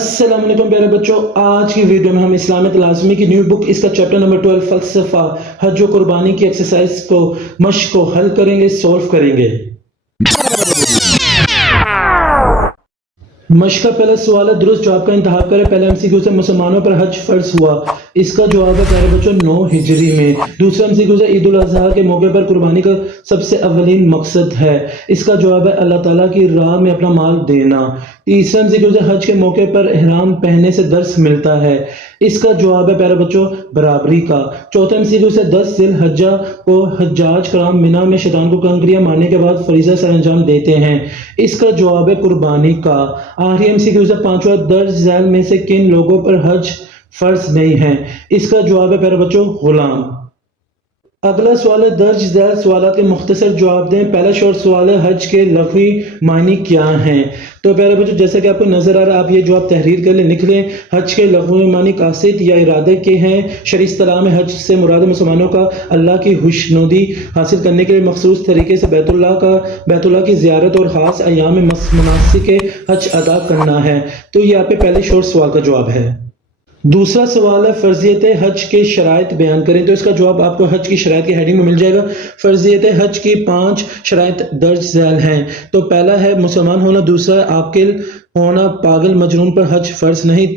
السلام علیکم پیارے بچوں، آج کی ویڈیو میں ہم اسلامیت لازمی کی نیو بک اس کا چیپٹر نمبر 12 فلسفہ حج و قربانی کی ایکسرسائز کو مشق کو حل کریں گے، سولف کریں گے۔ مشق کا پہلا سوال ہے، درست جواب کا انتخاب کریں۔ پہلا MCQ سے مسلمانوں پر حج فرض ہوا، اس کا جواب ہے پیارے بچوں 9 ہجری میں۔ دوسرا MCQ سے عید الاضحیٰ کے موقع پر قربانی کا سب سے اولین مقصد ہے، اس کا جواب ہے اللہ تعالیٰ کی راہ میں اپنا مال دینا۔ تیسرا MCQ سے حج کے موقع پر احرام پہننے سے درس ملتا ہے، اس کا جواب ہے پیارے بچوں برابری کا۔ چوتھا MCQ سے 10 ذی الحجہ کو حجاج کرام مینا میں شیطان کو کنکریاں مارنے کے بعد فریضہ سر انجام دیتے ہیں، اس کا جواب ہے قربانی کا۔ آخری MCQ سے 5واں درج ذیل میں سے کن لوگوں پر حج فرض نہیں ہے، اس کا جواب ہے پیارے بچوں غلام۔ اگلا سوال ہے، درج ذیل سوالات کے مختصر جواب دیں۔ پہلا شارٹ سوال ہے، حج کے لغوی معنی کیا ہیں؟ تو پیارے بچوں جیسا کہ آپ کو نظر آ رہا ہے، آپ یہ جواب تحریر کر لیں، لکھ لیں۔ حج کے لغوی معنی قاصد یا ارادے کے ہیں۔ شرعی اصطلاح میں حج سے مراد مسلمانوں کا اللہ کی خوشنودی حاصل کرنے کے لیے مخصوص طریقے سے بیت اللہ کی زیارت اور خاص ایام مناسک حج ادا کرنا ہے۔ تو یہ آپ کے پہلے شارٹ سوال کا جواب ہے۔ دوسرا سوال ہے، فرضیت حج کے شرائط بیان کریں۔ تو اس کا جواب آپ کو حج کی شرائط کی ہیڈنگ میں مل جائے گا۔ فرضیت حج کی 5 شرائط درج ذیل ہیں۔ تو پہلا ہے مسلمان ہونا، دوسرا ہے عاقل ہونا، پاگل مجنون پر حج فرض نہیں،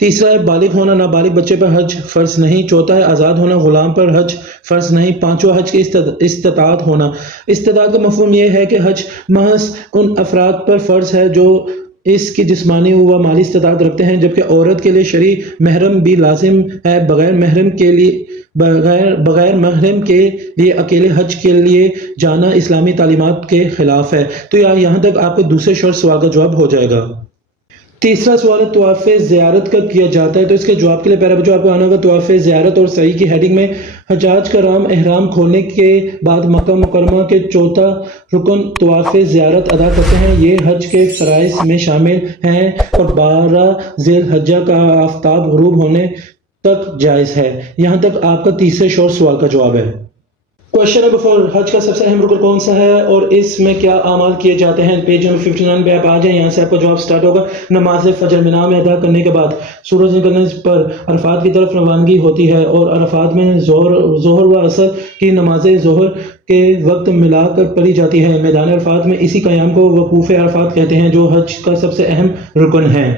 تیسرا ہے بالغ ہونا، نابالغ بچے پر حج فرض نہیں، چوتھا ہے آزاد ہونا، غلام پر حج فرض نہیں، پانچواں حج کی استطاعت ہونا۔ استطاعت کا مفہوم یہ ہے کہ حج محض ان افراد پر فرض ہے جو اس کی جسمانی و مالی استطاعت رکھتے ہیں، جبکہ عورت کے لیے شرعی محرم بھی لازم ہے۔ بغیر محرم کے لیے اکیلے حج کے لیے جانا اسلامی تعلیمات کے خلاف ہے۔ تو یہاں تک آپ کو دوسرے شارٹ سوال کا جواب ہو جائے گا۔ تیسرا سوال ہے، طواف زیارت کب کیا جاتا ہے؟ تو اس کے جواب کے لیے پیارے بچوں آپ کو آنا ہوگا طواف زیارت اور سعی کی ہیڈنگ میں۔ حجاج کرام احرام کھولنے کے بعد مکہ مکرمہ کے چوتھا رکن طواف زیارت ادا کرتے ہیں، یہ حج کے فرائض میں شامل ہیں اور 12 ذی الحجہ کا آفتاب غروب ہونے تک جائز ہے۔ یہاں تک آپ کا تیسرے شارٹ سوال کا جواب ہے۔ کوشچن نمبر 4، حج کا سب سے اہم رکن کون سا ہے اور اس میں کیا اعمال کیے جاتے ہیں؟ پیج نمبر 59 پہ آپ آ جائیں، یہاں سے آپ کا جواب سٹارٹ ہوگا۔ نماز فجر مینا میں ادا کرنے کے بعد سورج نکلنے پر عرفات کی طرف روانگی ہوتی ہے اور عرفات میں ظہر و عصر کی نماز ظہر کے وقت ملا کر پڑھی جاتی ہے۔ میدان عرفات میں اسی قیام کو وقوف عرفات کہتے ہیں جو حج کا سب سے اہم رکن ہے۔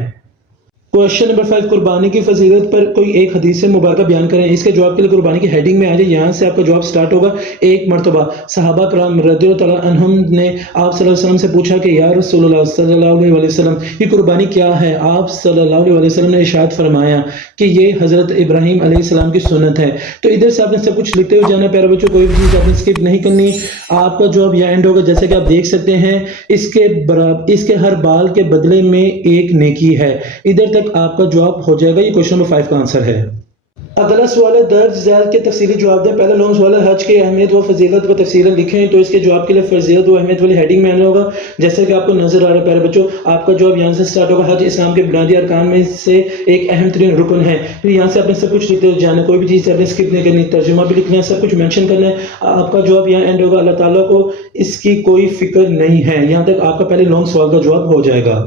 کوشچن نمبر 5، قربانی کی فضیلت پر کوئی ایک حدیث مبارکہ بیان کریں۔ اس کے جواب کے لیے قربانی کی ہیڈنگ میں آ جائے، یہاں سے آپ کا جواب سٹارٹ ہوگا۔ ایک مرتبہ صحابہ کرام رضی اللہ تعالیٰ عنہم نے آپ صلی اللہ علیہ وسلم سے پوچھا کہ یا رسول اللہ صلی اللہ علیہ وسلم، یہ قربانی کیا ہے؟ آپ صلی اللہ علیہ وسلم نے ارشاد فرمایا کہ یہ حضرت ابراہیم علیہ السلام کی سنت ہے۔ تو ادھر سے آپ نے سب کچھ لکھتے ہوئے جانا پیارے بچوں، کوئی بھی چیز آپ نے اسکپ نہیں کرنی۔ آپ کا جواب یہ اینڈ ہوگا، جیسے کہ آپ دیکھ سکتے ہیں اس کے ہر بال کے بدلے میں ایک نیکی ہے۔ ادھر تک آپ کا جواب ہو جائے گا، یہ کوشچن نمبر 5 کا آنسر ہے۔ اگلا سوال ہے، درج ذیل کے تفصیلی جواب دیں۔ پہلا لانگ سوال ہے، حج کی اہمیت و فضیلت و تفصیل لکھیں۔ تو اس کے جواب کے لیے فضیلت و اہمیت والی ہیڈنگ میں آنا ہوگا، جیسے کہ آپ کو نظر آ رہا ہے پیارے بچوں۔ آپ کا جواب یہاں سے سٹارٹ ہوگا، حج اسلام کے بنیادی ارکان میں سے ایک اہم ترین رکن ہے۔ پھر یہاں سے آپ نے سب کچھ لکھتے ہوئے جانا، کوئی بھی چیز آپ نے اسکپ نہیں کرنی، ترجمہ بھی لکھنا ہے، سب کچھ مینشن کرنا ہے۔ آپ کا جواب یہاں اینڈ ہوگا، اللہ تعالیٰ کو اس کی کوئی فکر نہیں ہے۔ یہاں تک آپ کا پہلے لانگ سوال کا جواب ہو جائے گا۔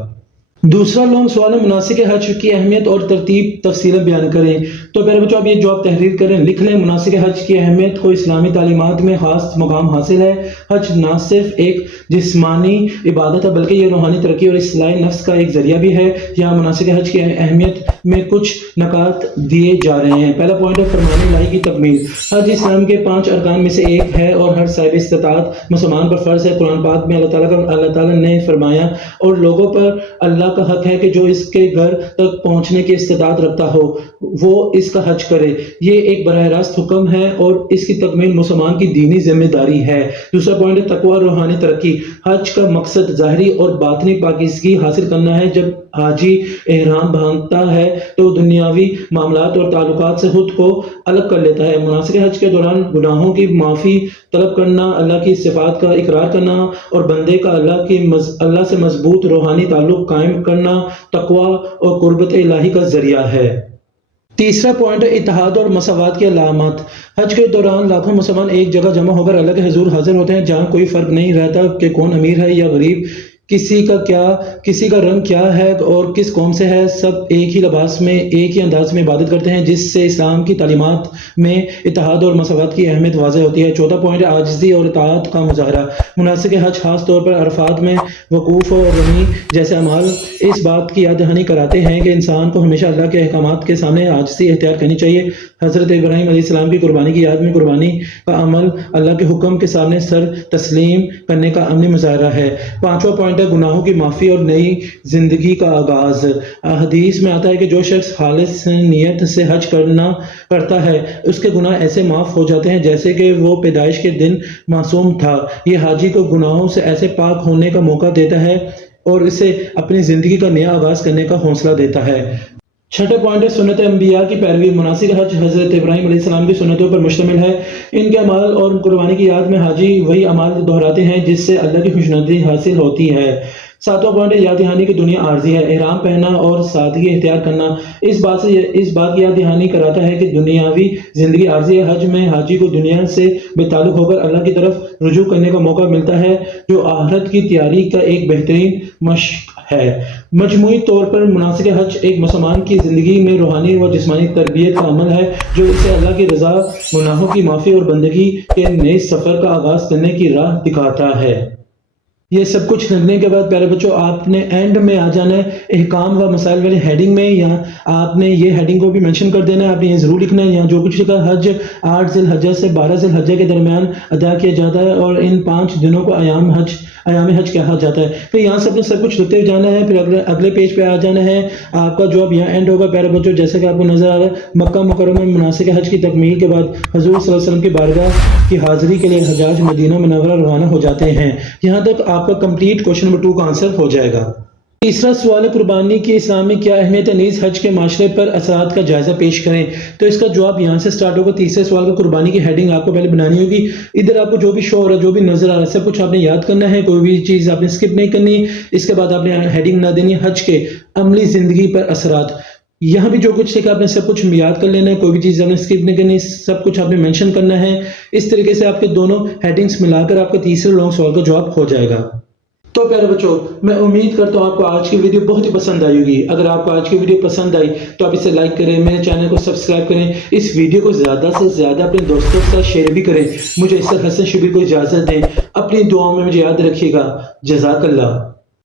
دوسرا لانگ سوال ہے، مناسک حج کی اہمیت اور ترتیب تفصیل بیان کریں۔ تو میرے بچوں آپ یہ جواب تحریر کریں، لکھ لیں۔ مناسک حج کی اہمیت کو اسلامی تعلیمات میں خاص مقام حاصل ہے۔ حج نہ صرف ایک جسمانی عبادت ہے بلکہ یہ روحانی ترقی اور اصلاح نفس کا ایک ذریعہ بھی ہے۔ یہاں مناسک حج کی اہمیت میں کچھ نکات دیے جا رہے ہیں۔ پہلا پوائنٹ ہے فرمان الہی کی تکمیل۔ حج اسلام کے 5 ارکان میں سے ایک ہے اور ہر صاحب استطاعت مسلمان پر فرض ہے۔ قرآن پاک میں اللہ تعالیٰ نے فرمایا، اور لوگوں پر اللہ کا حق ہے کہ جو اس کے گھر تک پہنچنے کی استطاعت رکھتا ہو وہ اس کا حج کرے۔ یہ ایک براہ راست حکم ہے اور اس کی تکمیل مسلمان کی دینی ذمہ داری ہے۔ دوسرا پوائنٹ ہے تقوی اور روحانی ترقی۔ حج کا مقصد ظاہری اور باطنی پاکیزگی حاصل کرنا ہے۔ جب حاجی احرام باندھتا ہے تو دنیاوی معاملات اور تعلقات سے خود کو الگ کر لیتا ہے۔ مناسک حج کے دوران گناہوں کی معافی طلب کرنا، اللہ کی صفات کا اقرار کرنا اور بندے کا اللہ سے مضبوط روحانی تعلق قائم کرنا تقوی اور قربت الہی کا ذریعہ ہے۔ تیسرا پوائنٹ ہے اتحاد اور مساوات کی علامات۔ حج کے دوران لاکھوں مسلمان ایک جگہ جمع ہو کر اللہ کے حضور حاضر ہوتے ہیں، جہاں کوئی فرق نہیں رہتا کہ کون امیر ہے یا غریب، کسی کا رنگ کیا ہے اور کس قوم سے ہے، سب ایک ہی لباس میں ایک ہی انداز میں عبادت کرتے ہیں، جس سے اسلام کی تعلیمات میں اتحاد اور مساوات کی اہمیت واضح ہوتی ہے۔ چوتھا پوائنٹ، عاجزی اور اطاعت کا مظاہرہ۔ مناسک حج خاص طور پر عرفات میں وقوف اور رمی جیسے اعمال اس بات کی یاد دہانی کراتے ہیں کہ انسان کو ہمیشہ اللہ کے احکامات کے سامنے عاجزی اختیار کرنی چاہیے۔ حضرت ابراہیم علیہ السلام کی قربانی کی یاد میں قربانی کا عمل اللہ کے حکم کے سامنے سر تسلیم کرنے کا عملی مظاہرہ ہے۔ پانچواں پوائنٹ ہے گناہوں کی معافی اور نئی زندگی کا آغاز۔ حدیث میں آتا ہے کہ جو شخص خالص نیت سے حج کرتا ہے اس کے گناہ ایسے معاف ہو جاتے ہیں جیسے کہ وہ پیدائش کے دن معصوم تھا۔ یہ حاجی کو گناہوں سے ایسے پاک ہونے کا موقع دیتا ہے اور اسے اپنی زندگی کا نیا آغاز کرنے کا حوصلہ دیتا ہے۔ چھٹے پوائنٹ ہے سنت انبیاء کی پیروی۔ مناسک حج حضرت ابراہیم علیہ السلام کی سنتوں پر مشتمل ہے۔ ان کے اعمال اور قربانی کی یاد میں حاجی وہی اعمال دہراتے ہیں جس سے اللہ کی خوشنودی حاصل ہوتی ہے۔ ساتواں پوائنٹ ہے یاد دہانی کی دنیا عارضی ہے۔ احرام پہننا اور سادگی اختیار کرنا اس بات کی یاد دہانی کراتا ہے کہ دنیاوی زندگی عارضی ہے۔ حج میں حاجی کو دنیا سے بے تعلق ہو کر اللہ کی طرف رجوع کرنے کا موقع ملتا ہے جو آخرت کی تیاری کا ایک بہترین مشق ہے۔ مجموعی طور پر مناسک حج ایک مسلمان کی زندگی میں روحانی و جسمانی تربیت کا عمل ہے جو اسے اللہ کی رضا، گناہوں کی معافی اور بندگی کے نئے سفر کا آغاز کرنے کی راہ دکھاتا ہے۔ یہ سب کچھ لکھنے کے بعد پیارے بچوں آپ نے اینڈ میں آ جانا ہے احکام و مسائل والی ہیڈنگ میں، یا آپ نے یہ ہیڈنگ کو بھی منشن کر دینا ہے۔ آپ نے یہ ضرور لکھنا ہے یہاں جو کچھ لکھا حج 8 ذی الحجہ سے 12 ذی الحجہ کے درمیان ادا کیا جاتا ہے اور ان 5 دنوں کو ایام حج کہا جاتا ہے۔ پھر یہاں سے اپنے سب کچھ لکھتے ہوئے جانا ہے، پھر اگلے پیج پہ آ جانا ہے۔ آپ کا جواب یہاں اینڈ ہوگا پیارے بچوں، جیسے کہ آپ کو نظر آ رہا ہے مکہ مکرمہ میں مناسک حج کی تکمیل کے بعد حضور صلی اللہ علیہ وسلم کی بارگاہ کی حاضری کے لیے حجاج مدینہ منورہ روانہ ہو جاتے ہیں۔ یہاں تک آپ کا کمپلیٹ کوشچن نمبر 2 کا آنسر ہو جائے گا۔ تیسرا سوال، قربانی کی اسلام میں کیا اہمیت ہے، نیز حج کے معاشرے پر اثرات کا جائزہ پیش کریں۔ تو اس کا جواب یہاں سے سٹارٹ ہوگا۔ تیسرے سوال کا قربانی کی ہیڈنگ آپ کو پہلے بنانی ہوگی۔ ادھر آپ کو جو بھی شو ہو رہا ہے، جو بھی نظر آ رہا ہے، سب کچھ آپ نے یاد کرنا ہے، کوئی بھی چیز آپ نے اسکپ نہیں کرنی۔ اس کے بعد آپ نے ہیڈنگ بنا دینی حج کے عملی زندگی پر اثرات۔ یہاں بھی جو کچھ لکھا آپ نے سب کچھ یاد کر لینا ہے، کوئی بھی چیز آپ نے اسکپ نہیں کرنی، سب کچھ آپ نے مینشن کرنا ہے۔ اس طریقے سے آپ کے دونوں ہیڈنگز ملا کر آپ کا تیسرے لانگ سوال کا جواب ہو جائے گا۔ تو پیارے بچوں میں امید کرتا ہوں آپ کو آج کی ویڈیو بہت ہی پسند آئی ہوگی۔ اگر آپ کو آج کی ویڈیو پسند آئی تو آپ اسے لائک کریں، میرے چینل کو سبسکرائب کریں، اس ویڈیو کو زیادہ سے زیادہ اپنے دوستوں کے ساتھ شیئر بھی کریں۔ مجھے اس سے حسن شبیر کو اجازت دیں، اپنی دعاؤں میں مجھے یاد رکھیے گا۔ جزاک اللہ۔